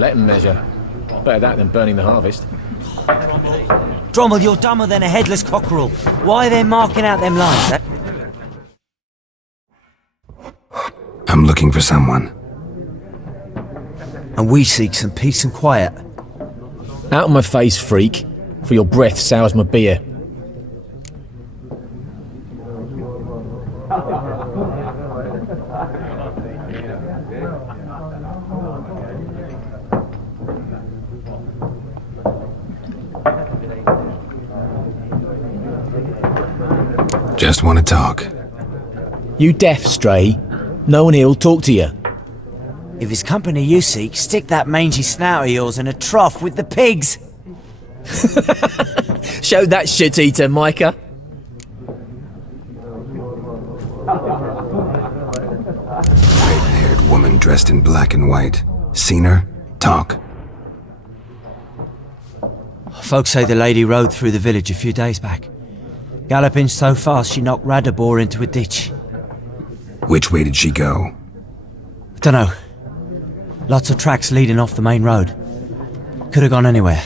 Let them measure. Better that than burning the harvest. Drommel, you're dumber than a headless cockerel. Why are they marking out them lines, eh? I'm looking for someone. And we seek some peace and quiet. Out of my face, freak, for your breath sours my beer. Just want to talk. You deaf, Stray? No one here'll talk to you. If it's company you seek, stick that mangy snout of yours in a trough with the pigs. Show that shit-eater, Micah. Red-haired woman dressed in black and white. Seen her? Talk. Folks say the lady rode through the village a few days back. Galloping so fast she knocked Radabor into a ditch. Which way did she go? Dunno. Lots of tracks leading off the main road. Could have gone anywhere.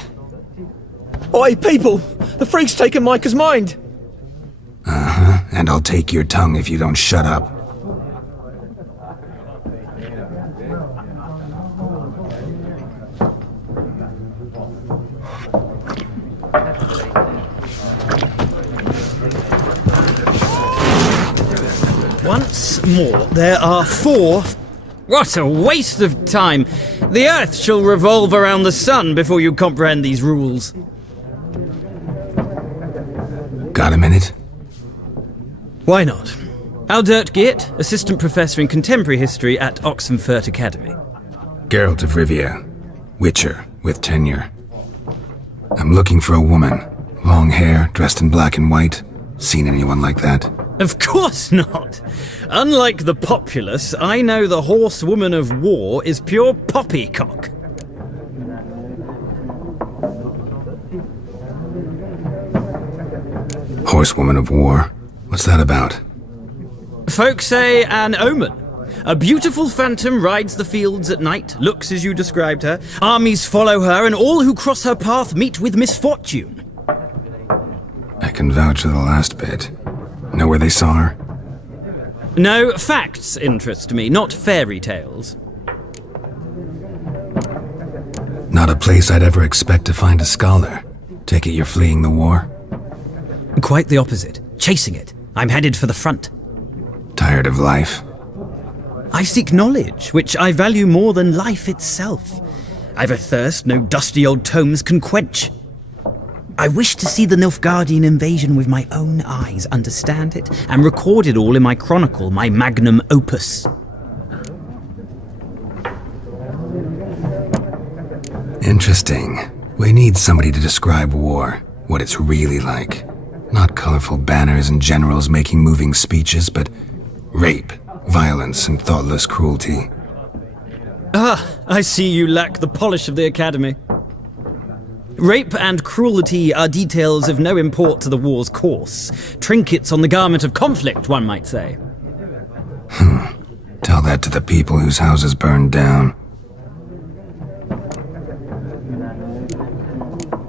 Oi, people! The freak's taken Micah's mind! Uh-huh, and I'll take your tongue if you don't shut up. Once more, there are 4... What a waste of time! The Earth shall revolve around the sun before you comprehend these rules. Got a minute? Why not? Aldert Geert, Assistant Professor in Contemporary History at Oxenfurt Academy. Geralt of Rivia. Witcher, with tenure. I'm looking for a woman. Long hair, dressed in black and white. Seen anyone like that? Of course not! Unlike the populace, I know the horsewoman of war is pure poppycock. Horsewoman of war? What's that about? Folk say an omen. A beautiful phantom rides the fields at night, looks as you described her. Armies follow her, and all who cross her path meet with misfortune. I can vouch for the last bit. Know where they saw her? No, facts interest me, not fairy tales. Not a place I'd ever expect to find a scholar. Take it you're fleeing the war? Quite the opposite. Chasing it. I'm headed for the front. Tired of life? I seek knowledge, which I value more than life itself. I've a thirst no dusty old tomes can quench. I wish to see the Nilfgaardian invasion with my own eyes, understand it, and record it all in my chronicle, my magnum opus. Interesting. We need somebody to describe war, what it's really like. Not colorful banners and generals making moving speeches, but rape, violence, and thoughtless cruelty. Ah, I see you lack the polish of the Academy. Rape and cruelty are details of no import to the war's course. Trinkets on the garment of conflict, one might say. Tell that to the people whose houses burned down.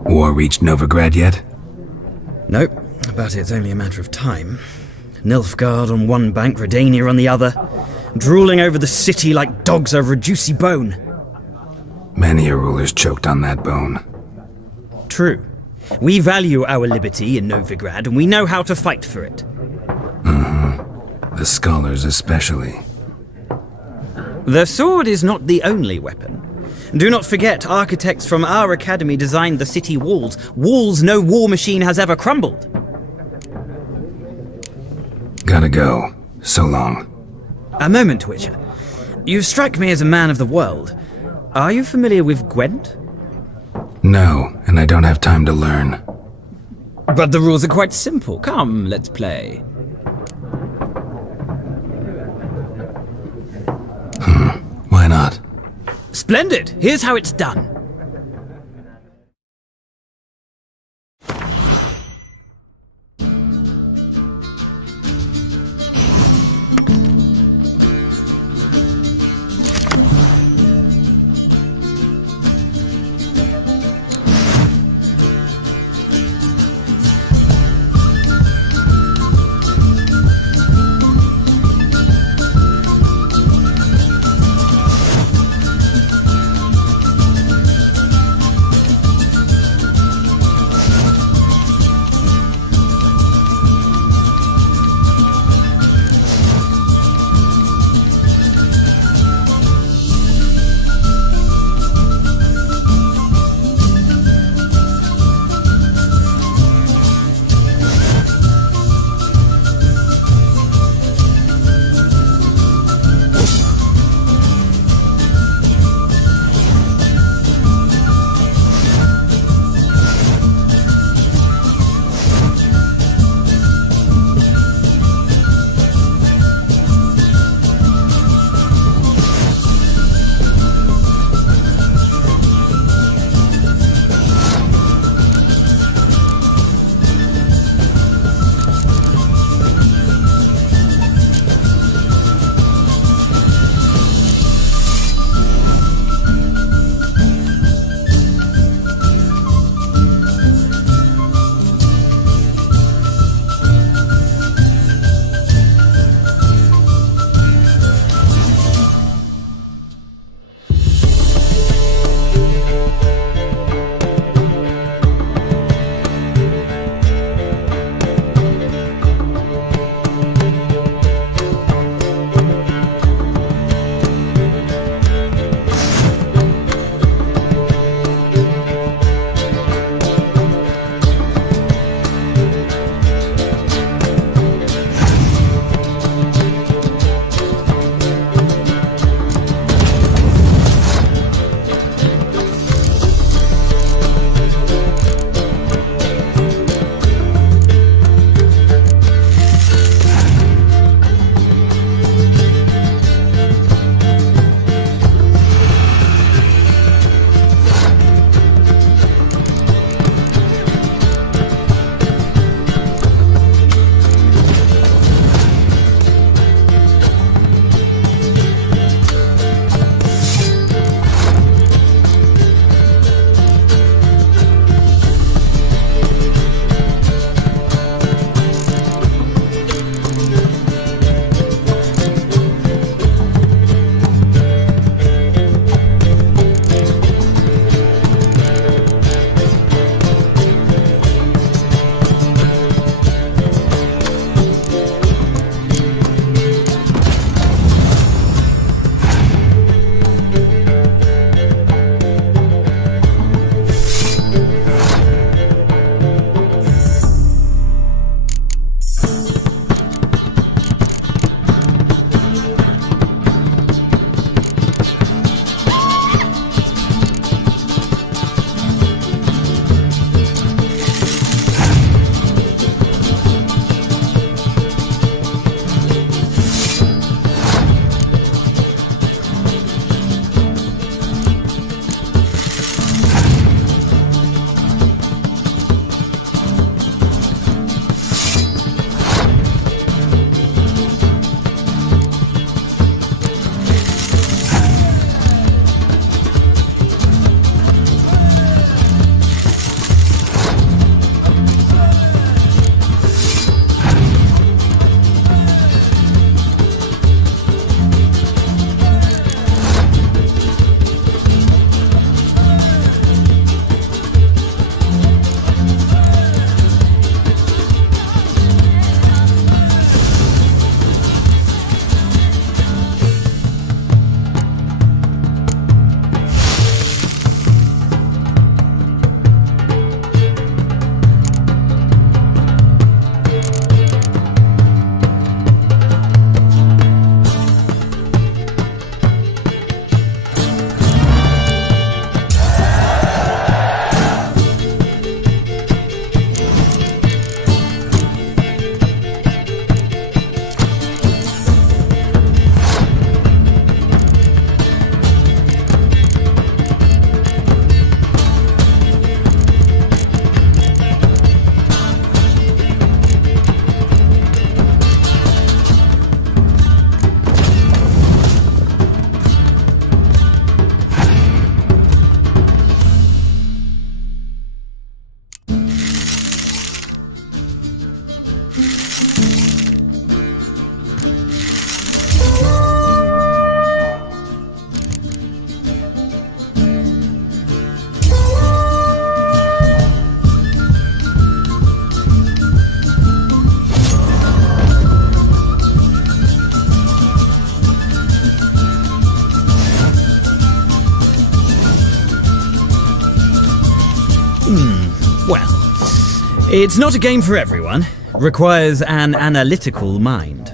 War reached Novigrad yet? Nope, but it's only a matter of time. Nilfgaard on one bank, Redania on the other, drooling over the city like dogs over a juicy bone. Many a ruler's choked on that bone. True. We value our liberty in Novigrad, and we know how to fight for it. The scholars especially. The sword is not the only weapon. Do not forget, architects from our academy designed the city walls. Walls no war machine has ever crumbled. Gotta go. So long. A moment, Witcher. You strike me as a man of the world. Are you familiar with Gwent? No, and I don't have time to learn. But the rules are quite simple. Come, let's play. Why not? Splendid! Here's how it's done. Well, it's not a game for everyone. Requires an analytical mind.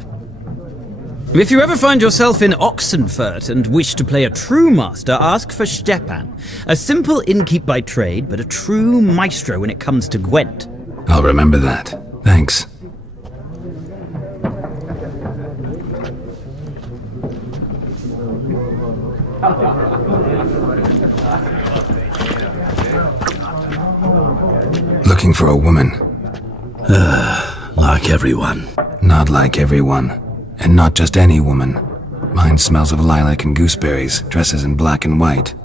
If you ever find yourself in Oxenfurt and wish to play a true master, ask for Stepan. A simple innkeep by trade, but a true maestro when it comes to Gwent. I'll remember that. Thanks. Looking for a woman. Like everyone. Not like everyone. And not just any woman. Mine smells of lilac and gooseberries, dresses in black and white.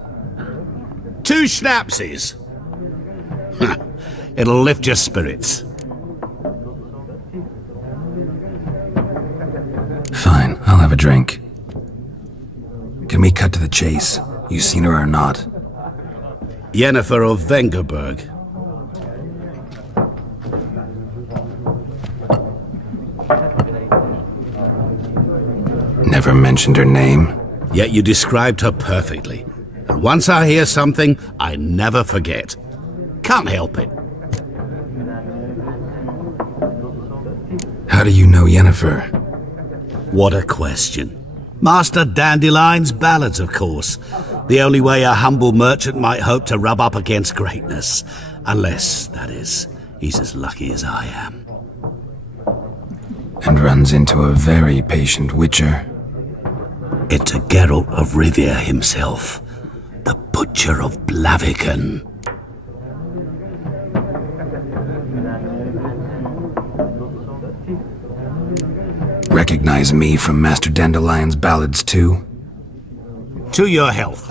2 schnapsies. It'll lift your spirits. Fine, I'll have a drink. Can we cut to the chase? You seen her or not? Yennefer of Vengerberg. Never mentioned her name. Yet you described her perfectly. And once I hear something, I never forget. Can't help it. How do you know Yennefer? What a question. Master Dandelion's ballads, of course. The only way a humble merchant might hope to rub up against greatness. Unless, that is, he's as lucky as I am. And runs into a very patient witcher. It's a Geralt of Rivia himself. The Butcher of Blaviken. Recognize me from Master Dandelion's ballads too? To your health.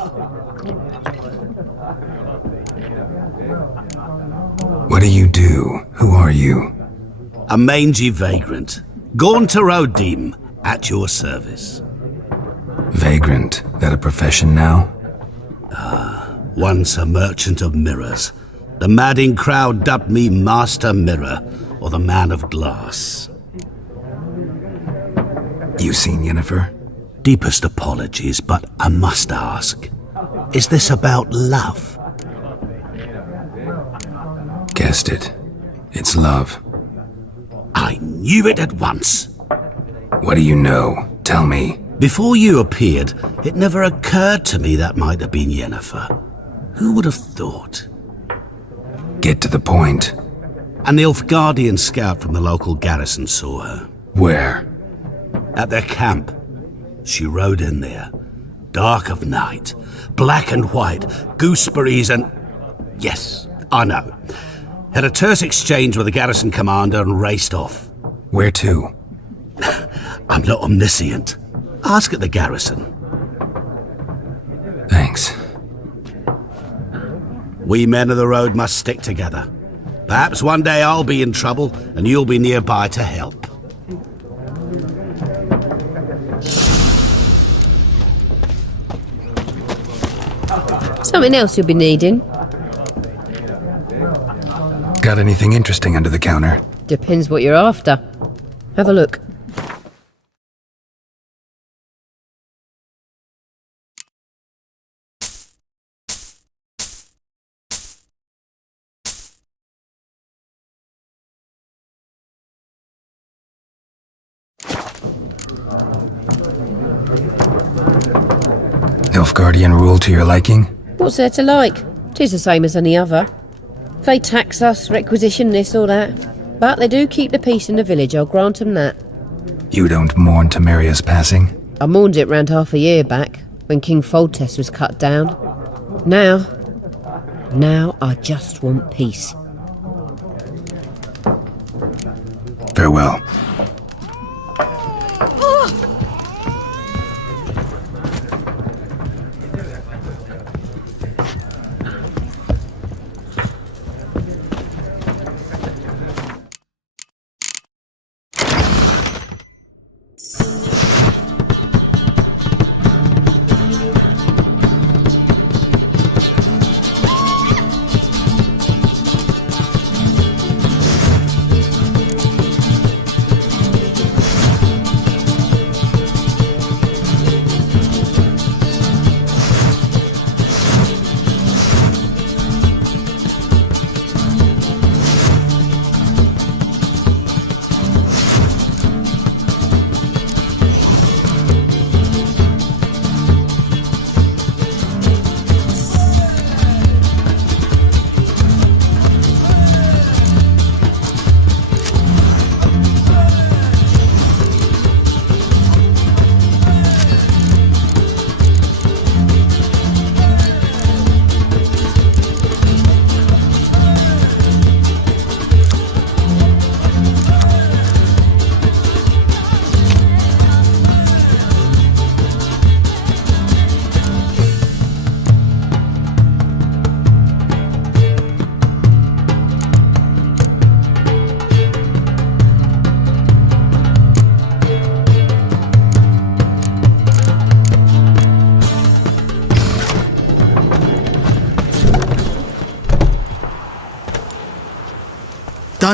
What do you do? Who are you? A mangy vagrant. Gaunter Odim, at your service. Vagrant. That a profession now? Once a merchant of mirrors. The madding crowd dubbed me Master Mirror, or the Man of Glass. You seen Yennefer? Deepest apologies, but I must ask. Is this about love? Guessed it. It's love. I knew it at once. What do you know? Tell me. Before you appeared, it never occurred to me that might have been Yennefer. Who would have thought? Get to the point. An Nilfgaardian scout from the local garrison saw her. Where? At their camp. She rode in there. Dark of night. Black and white. Gooseberries and... Yes, I know. Had a terse exchange with the garrison commander and raced off. Where to? I'm not omniscient. Ask at the garrison. Thanks. We men of the road must stick together. Perhaps one day I'll be in trouble and you'll be nearby to help. Something else you'll be needing. Got anything interesting under the counter? Depends what you're after. Have a look. Nilfgaardian rule to your liking? What's there to like? 'Tis the same as any other. They tax us, requisition this or that. But they do keep the peace in the village, I'll grant 'em that. You don't mourn Temeria's passing? I mourned it round half a year back, when King Foltest was cut down. Now I just want peace. Farewell.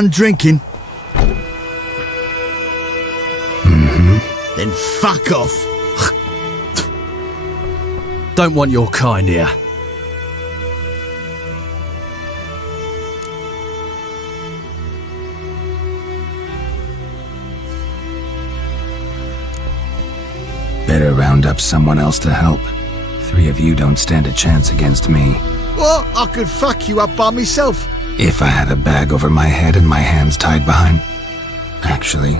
done drinking? Then fuck off. Don't want your kind here. Better round up someone else to help. 3 of you don't stand a chance against me. Well, I could fuck you up by myself. If I had a bag over my head and my hands tied behind... Actually,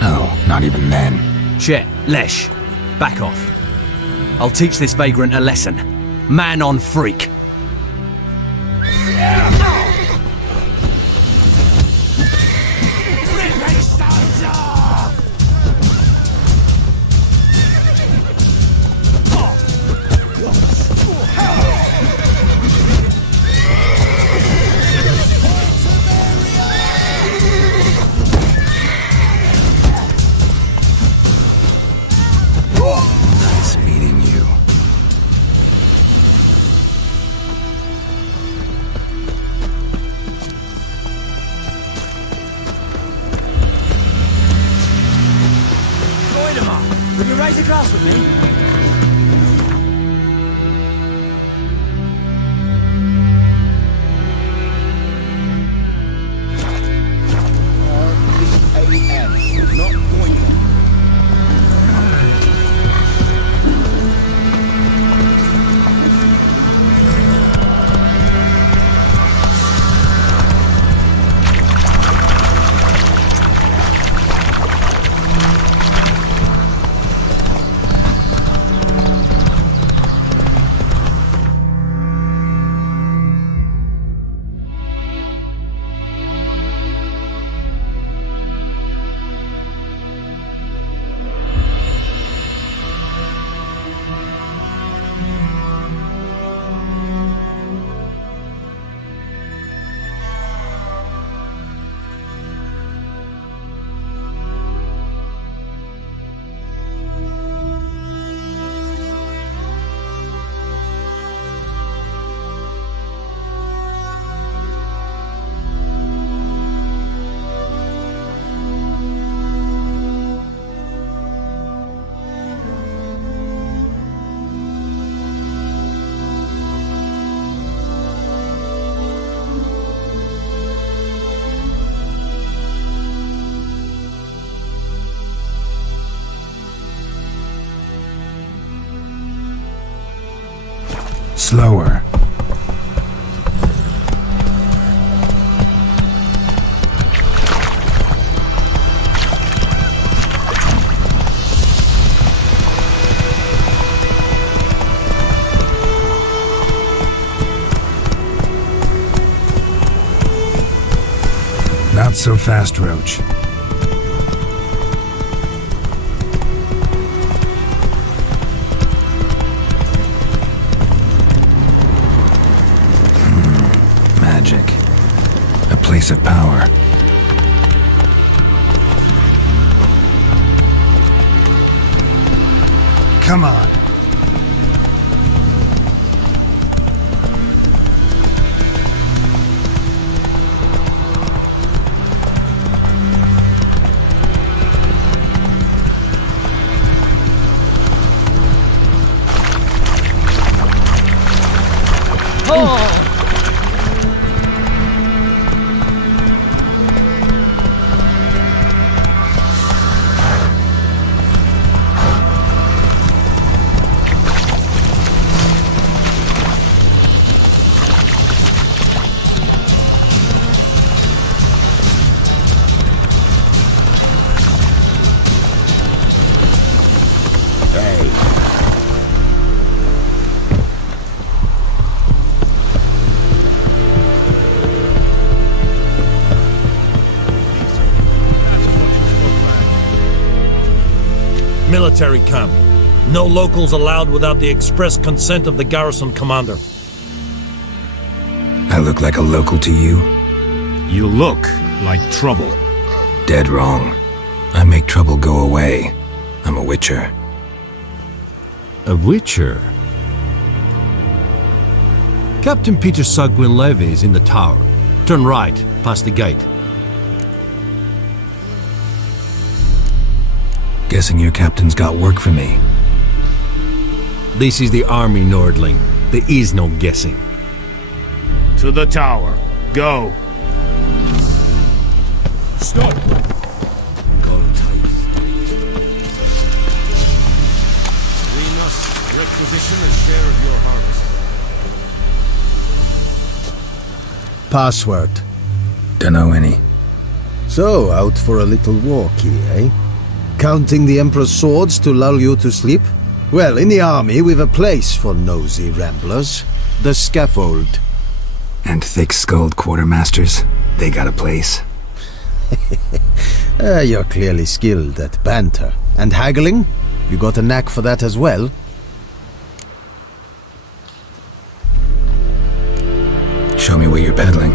no, not even then. Chet, Lesh, back off. I'll teach this vagrant a lesson. Man on freak. Nice meeting you. Would you raise a glass with me? Slower. Not so fast, Roach. Magic. A place of power. Come on. Military camp. No locals allowed without the express consent of the garrison commander. I look like a local to you? You look like trouble. Dead wrong. I make trouble go away. I'm a witcher. A witcher? Captain Peter Sagwin Levy is in the tower. Turn right, past the gate. Guessing your captain's got work for me. This is the army, Nordling. There is no guessing. To the tower. Go. Stop. Call tight. We must requisition a share of your harvest. Password. Dunno any. So, out for a little walkie, eh? Counting the Emperor's swords to lull you to sleep? Well, in the army, we've a place for nosy ramblers. The scaffold. And thick-skulled quartermasters. They got a place. You're clearly skilled at banter. And haggling? You got a knack for that as well? Show me what you're peddling.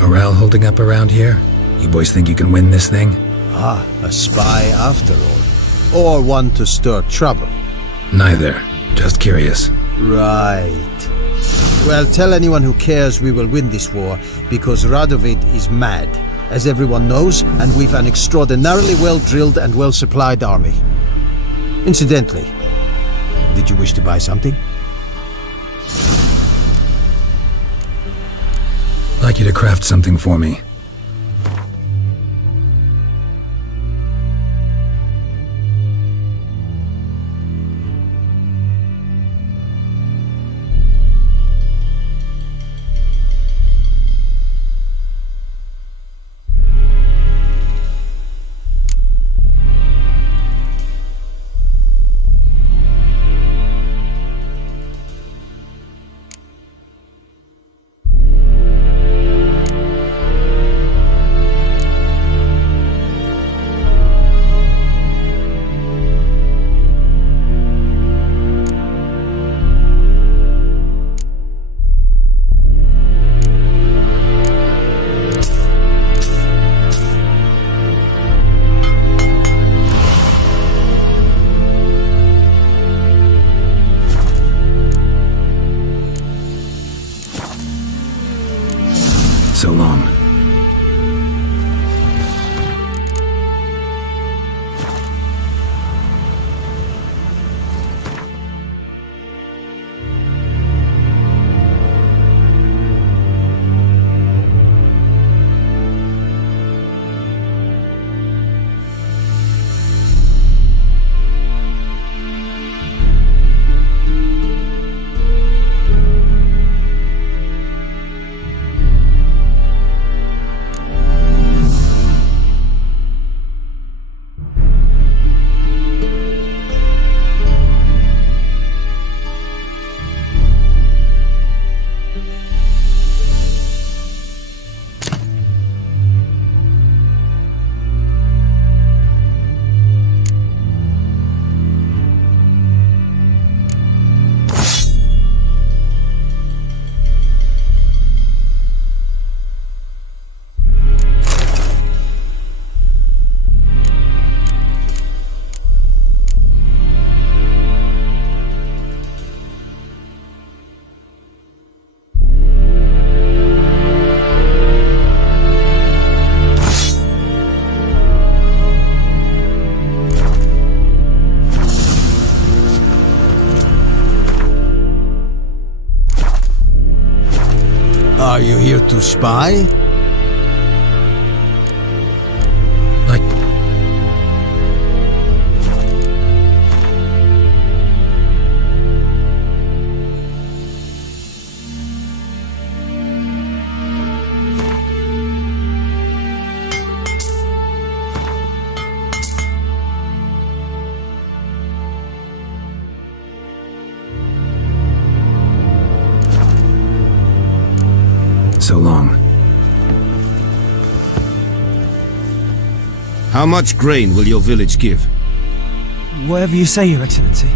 Morale holding up around here? You boys think you can win this thing? Ah, a spy after all. Or one to stir trouble. Neither. Just curious. Right. Well, tell anyone who cares we will win this war, because Radovid is mad, as everyone knows, and we've an extraordinarily well-drilled and well-supplied army. Incidentally, did you wish to buy something? I'd like you to craft something for me. So long. Are you here to spy? Like... so long. How much grain will your village give? Whatever you say, Your Excellency.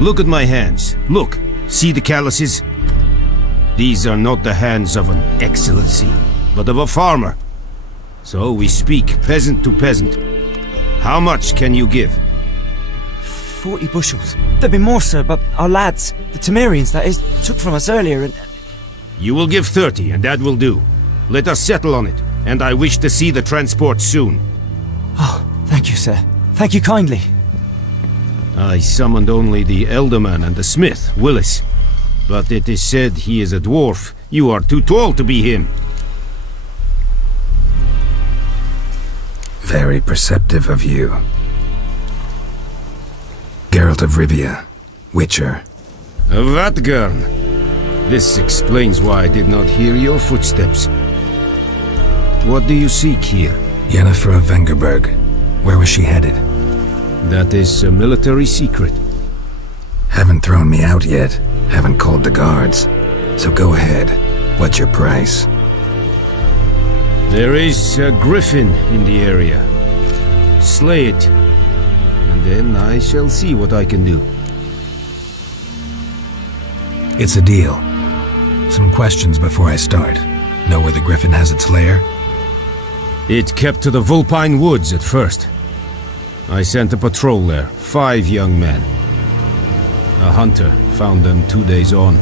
Look at my hands. Look. See the calluses? These are not the hands of an excellency, but of a farmer. So we speak peasant to peasant. How much can you give? 40 bushels. There'd be more, sir, but our lads, the Temerians, that is, took from us earlier and... You will give 30, and that will do. Let us settle on it, and I wish to see the transport soon. Oh, thank you, sir. Thank you kindly. I summoned only the Elderman and the smith, Willis. But it is said he is a dwarf. You are too tall to be him. Very perceptive of you. Geralt of Rivia, Witcher. Vatgern. This explains why I did not hear your footsteps. What do you seek here? Yennefer of Vengerberg. Where was she headed? That is a military secret. Haven't thrown me out yet. Haven't called the guards. So go ahead. What's your price? There is a griffin in the area. Slay it, and then I shall see what I can do. It's a deal. Some questions before I start. Know where the griffin has its lair? It kept to the Vulpine Woods at first. I sent a patrol there, 5 young men. A hunter found them 2 days on.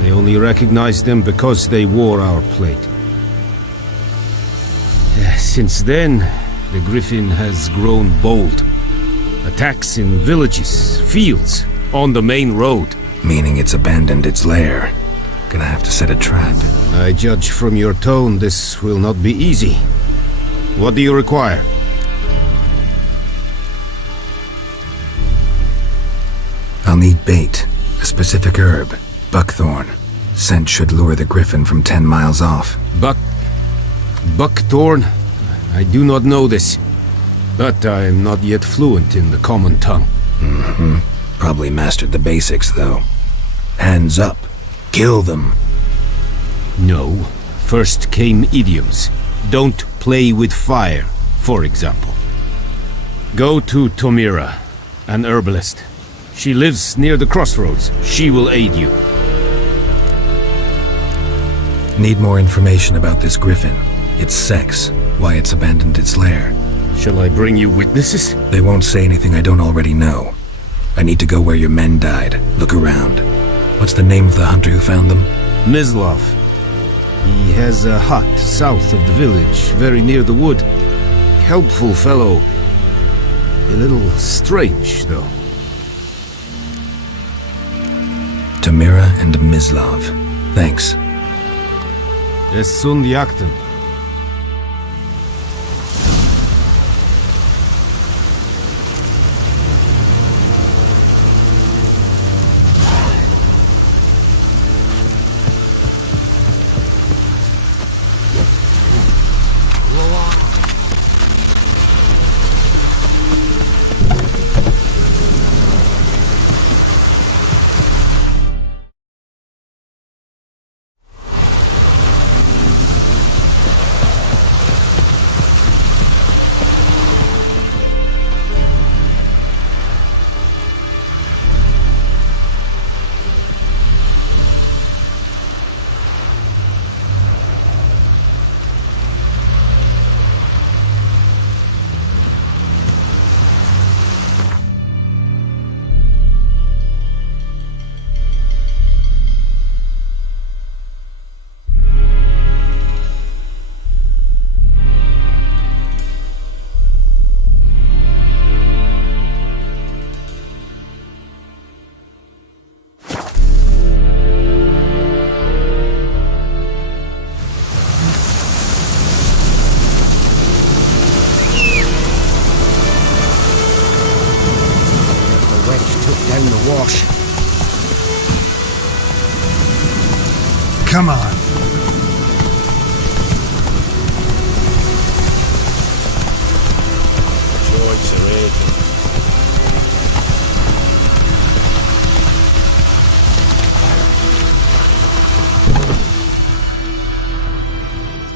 They only recognized them because they wore our plate. Since then, the griffin has grown bold. Attacks in villages, fields, on the main road. Meaning it's abandoned its lair. Gonna have to set a trap. I judge from your tone this will not be easy. What do you require? I'll need bait. A specific herb. Buckthorn. Scent should lure the griffin from 10 miles off. Buckthorn? I do not know this. But I am not yet fluent in the common tongue. Mm-hmm. Probably mastered the basics, though. Hands up. Kill them. No. First came idioms. Don't play with fire, for example. Go to Tomira, an herbalist. She lives near the crossroads. She will aid you. Need more information about this griffin. Its sex, why it's abandoned its lair. Shall I bring you witnesses? They won't say anything I don't already know. I need to go where your men died. Look around. What's the name of the hunter who found them? Mislav. He has a hut south of the village, very near the wood. Helpful fellow. A little strange, though. Tomira and Mislav. Thanks. Es sunt jakten. Down the wash. Come on.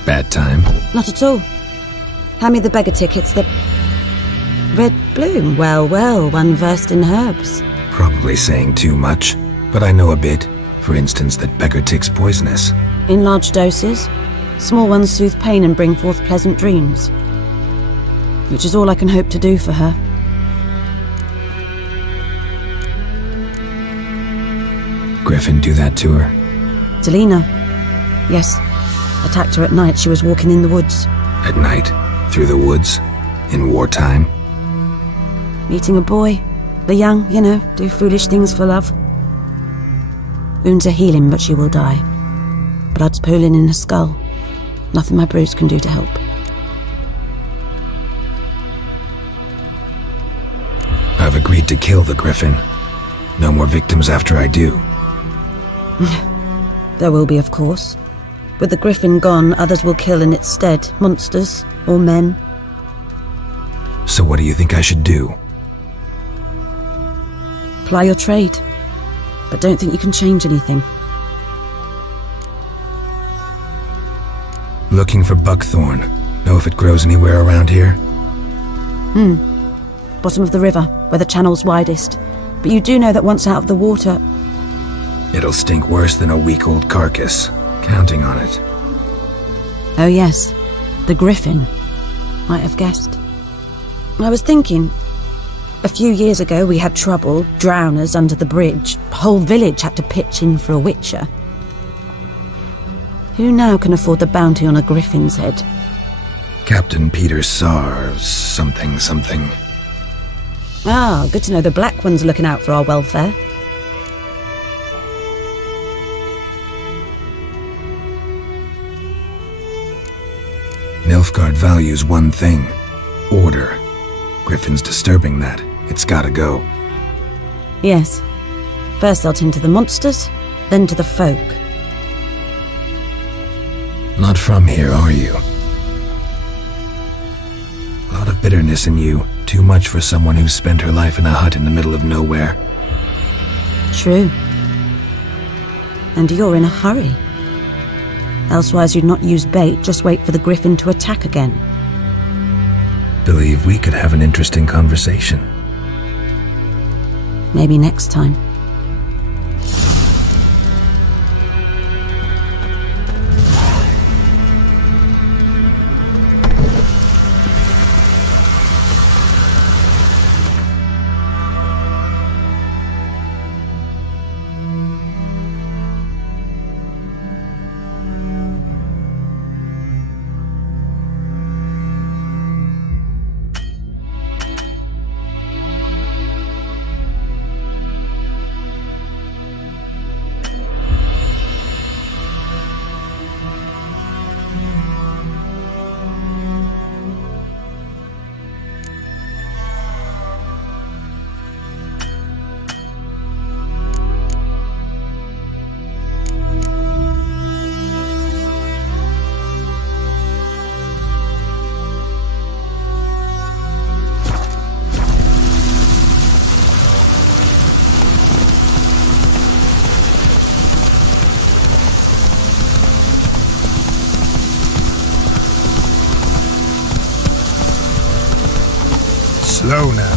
Bad time? Not at all. Hand me the beggar tickets, the... Red bloom. Well, one versed in herbs. Probably saying too much, but I know a bit. For instance, that beggar tick's poisonous. In large doses. Small ones soothe pain and bring forth pleasant dreams. Which is all I can hope to do for her. Griffin do that to her? Delina. Yes. Attacked her at night. She was walking in the woods. At night? Through the woods? In wartime? Meeting a boy. The young, do foolish things for love. Wounds are healing, but she will die. Blood's pooling in her skull. Nothing my bruise can do to help. I've agreed to kill the Griffin. No more victims after I do. There will be, of course. With the Griffin gone, others will kill in its stead. Monsters or men. So what do you think I should do? Ply your trade. But don't think you can change anything. Looking for buckthorn. Know if it grows anywhere around here? Bottom of the river, where the channel's widest. But you do know that once out of the water... It'll stink worse than a week-old carcass. Counting on it. Oh yes, the Griffin. Might have guessed. I was thinking... A few years ago we had trouble, drowners under the bridge. Whole village had to pitch in for a witcher. Who now can afford the bounty on a Griffin's head? Captain Peter Saar, something. Ah, good to know the Black One's looking out for our welfare. Nilfgaard values one thing. Order. Griffin's disturbing that. It's gotta go. Yes. First they'll tend to the monsters, then to the folk. Not from here, are you? A lot of bitterness in you. Too much for someone who's spent her life in a hut in the middle of nowhere. True. And you're in a hurry. Elsewise you'd not use bait, just wait for the Griffin to attack again. Believe we could have an interesting conversation. Maybe next time. Slow now.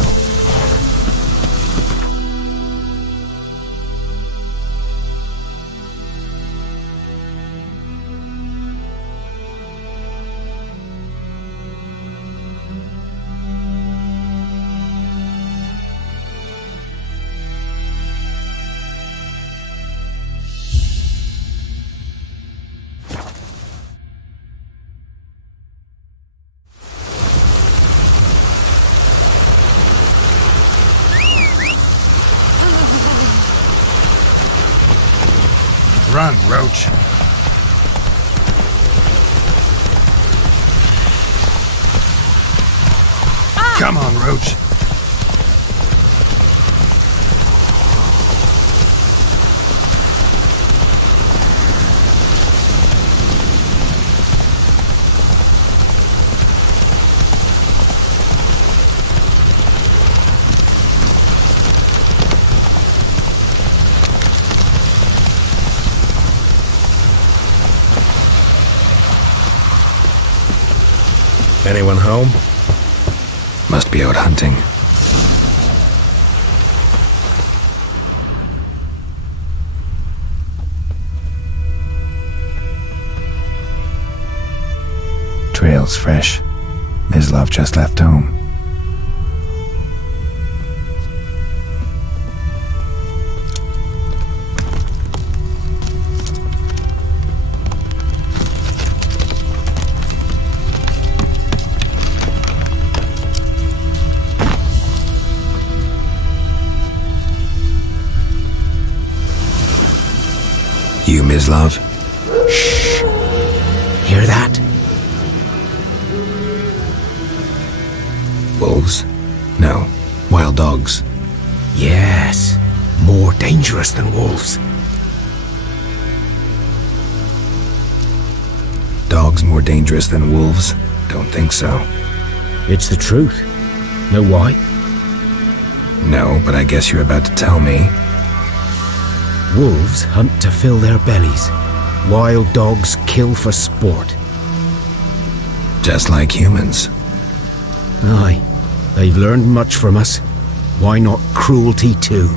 Run, Roach. Come on, Roach. Anyone home? Must be out hunting. Trail's fresh. Mislav just left home. You, Mislav? Shh! Hear that? Wolves? No. Wild dogs. Yes. More dangerous than wolves. Dogs more dangerous than wolves? Don't think so. It's the truth. Know why? No, but I guess you're about to tell me. Wolves hunt to fill their bellies. Wild dogs kill for sport. Just like humans. Aye. They've learned much from us. Why not cruelty too?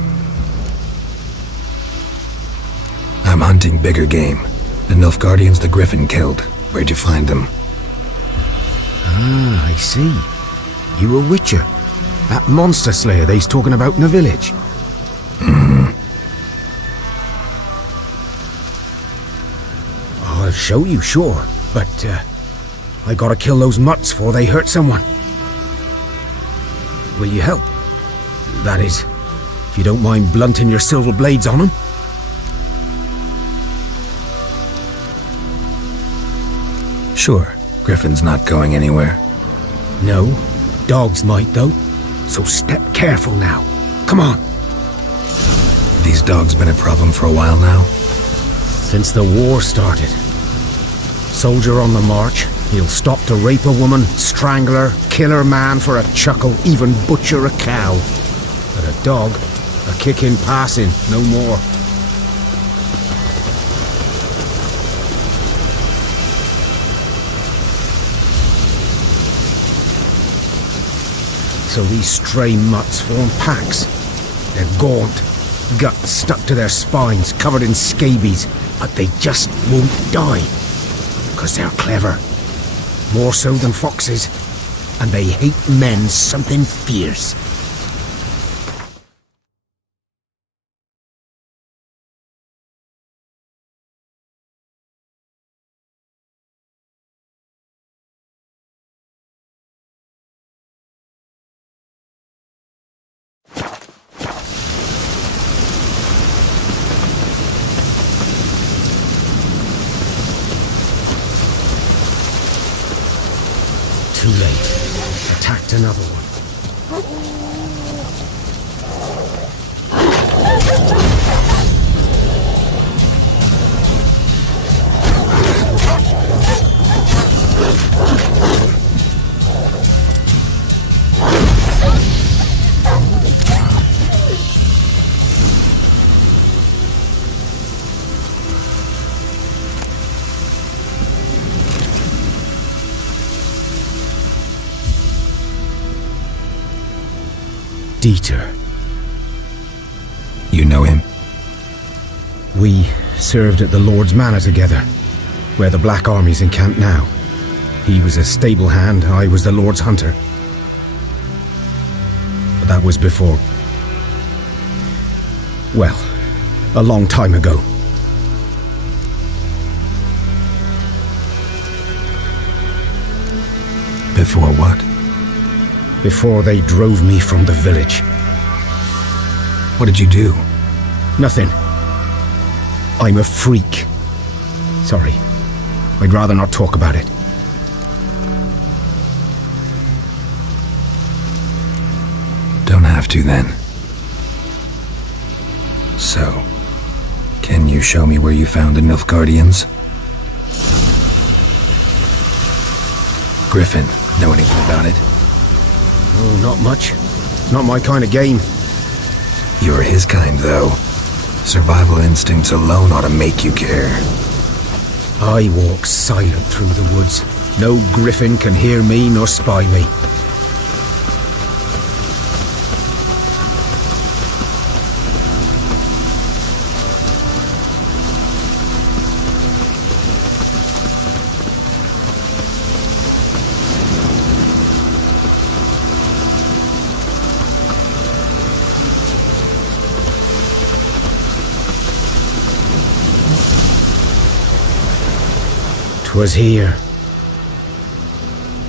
I'm hunting bigger game. The Nilfgaardians the Griffin killed. Where'd you find them? Ah, I see. You a witcher. That monster slayer they's talking about in the village. I'll show you, sure. But, I gotta kill those mutts before they hurt someone. Will you help? That is, if you don't mind blunting your silver blades on them. Sure. Griffin's not going anywhere. No, dogs might though. So step careful now. Come on. These dogs been a problem for a while now? Since the war started. Soldier on the march, he'll stop to rape a woman, strangle her, kill her man for a chuckle, even butcher a cow. But a dog, a kick in passing, no more. So these stray mutts form packs. They're gaunt, guts stuck to their spines, covered in scabies, but they just won't die. 'Cause they're clever. More so than foxes. And they hate men something fierce. Too late. Attacked another one. Dieter. You know him? We served at the Lord's Manor together, where the Black Army's encamped now. He was a stable hand, I was the Lord's hunter. But that was before... well, a long time ago. Before what? Before they drove me from the village. What did you do? Nothing. I'm a freak. Sorry. I'd rather not talk about it. Don't have to then. So, can you show me where you found the Nilfgaardians? Griffin, know anything about it? Oh, not much. Not my kind of game. You're his kind, though. Survival instincts alone ought to make you care. I walk silent through the woods, No griffin can hear me nor spy me. Was here.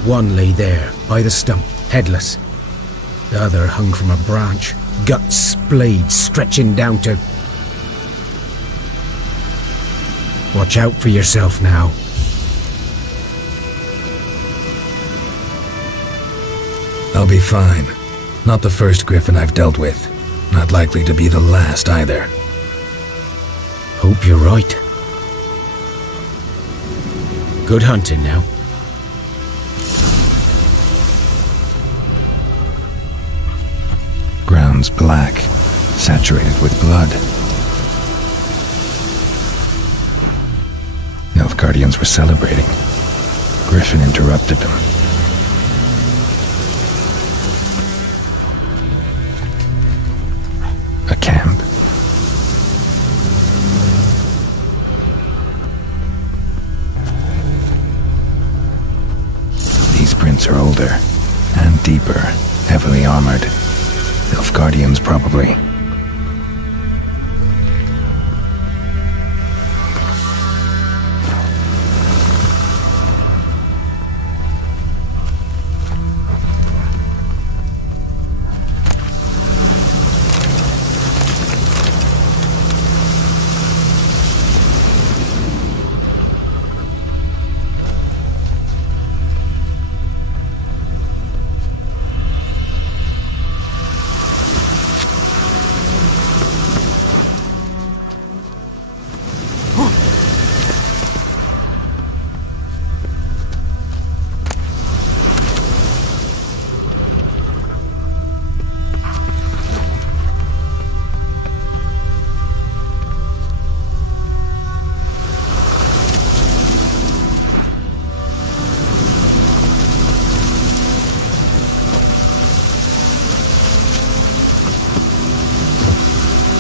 One lay there, by the stump, headless. The other hung from a branch, guts splayed, stretching down to... Watch out for yourself now. I'll be fine. Not the first griffin I've dealt with. Not likely to be the last either. Hope you're right. Good hunting now. Ground's black, saturated with blood. Nilfgaardians were celebrating. Griffin interrupted them. A camp. These prints are older and deeper, heavily armored. Nilfgaardians, probably.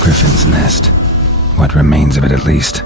Griffin's nest. What remains of it, at least.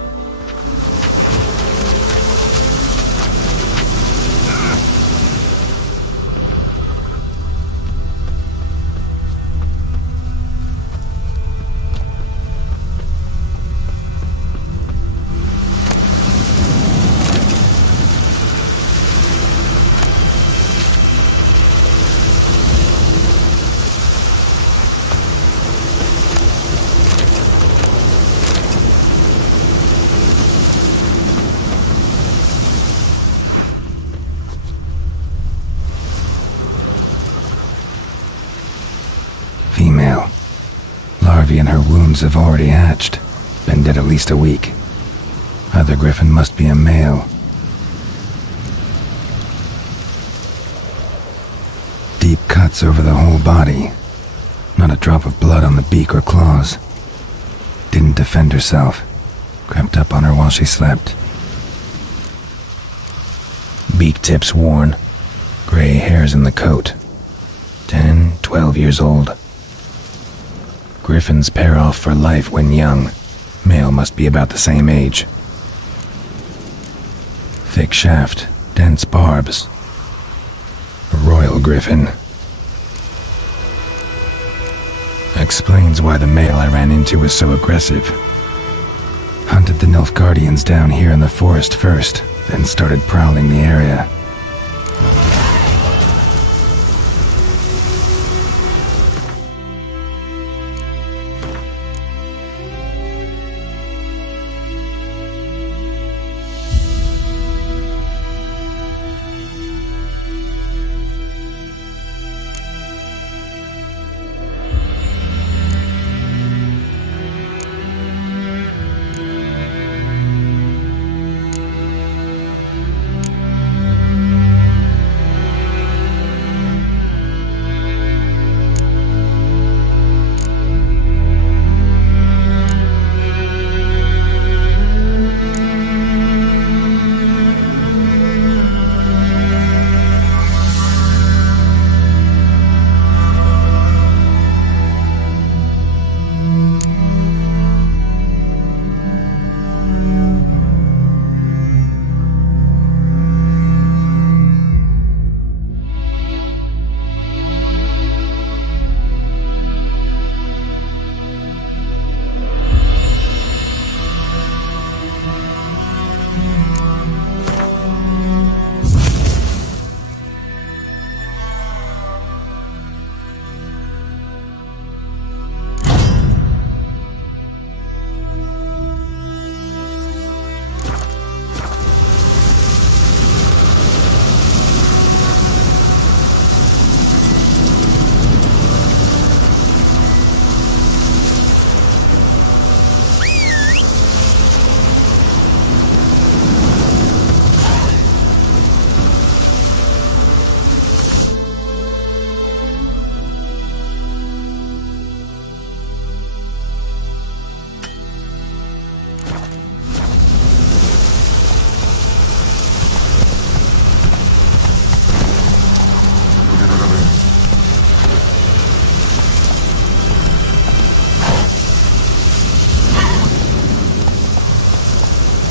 Female. Larvae in her wounds have already hatched. Been dead at least a week. Other griffin must be a male. Deep cuts over the whole body. Not a drop of blood on the beak or claws. Didn't defend herself. Crept up on her while she slept. Beak tips worn. Gray hairs in the coat. 10, 12 years old. Griffins pair off for life when young. Male must be about the same age. Thick shaft, dense barbs. A royal griffin. Explains why the male I ran into was so aggressive. Hunted the Nilfgaardians down here in the forest first, then started prowling the area.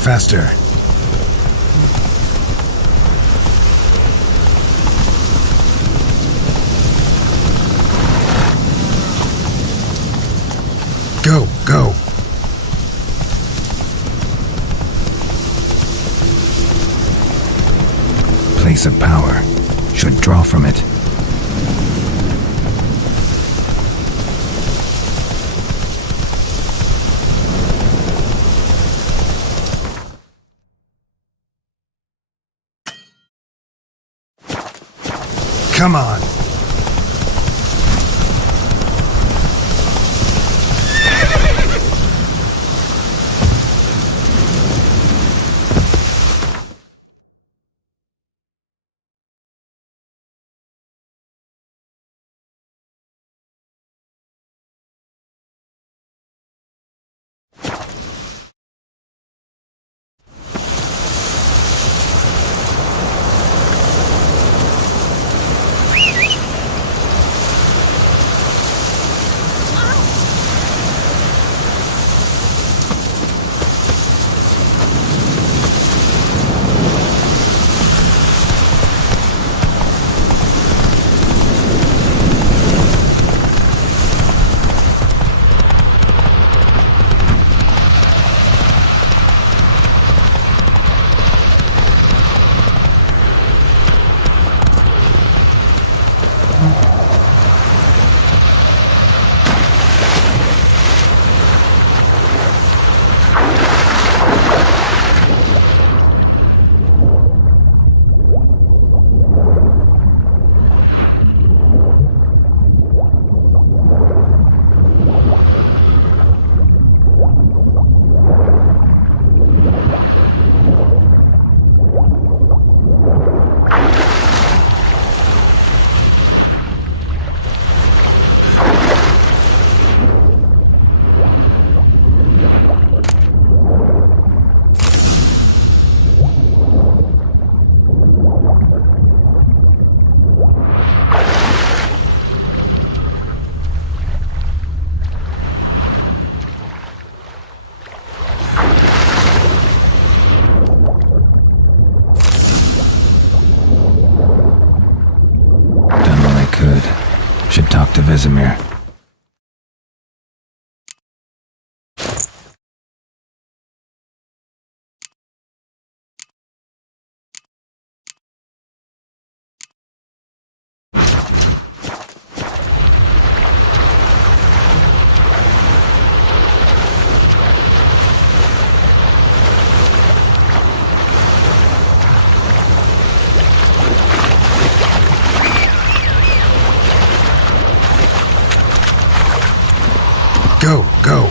Faster. Go, go. Place of power. Should draw from it. Come on. Should talk to Vesemir. Go, go.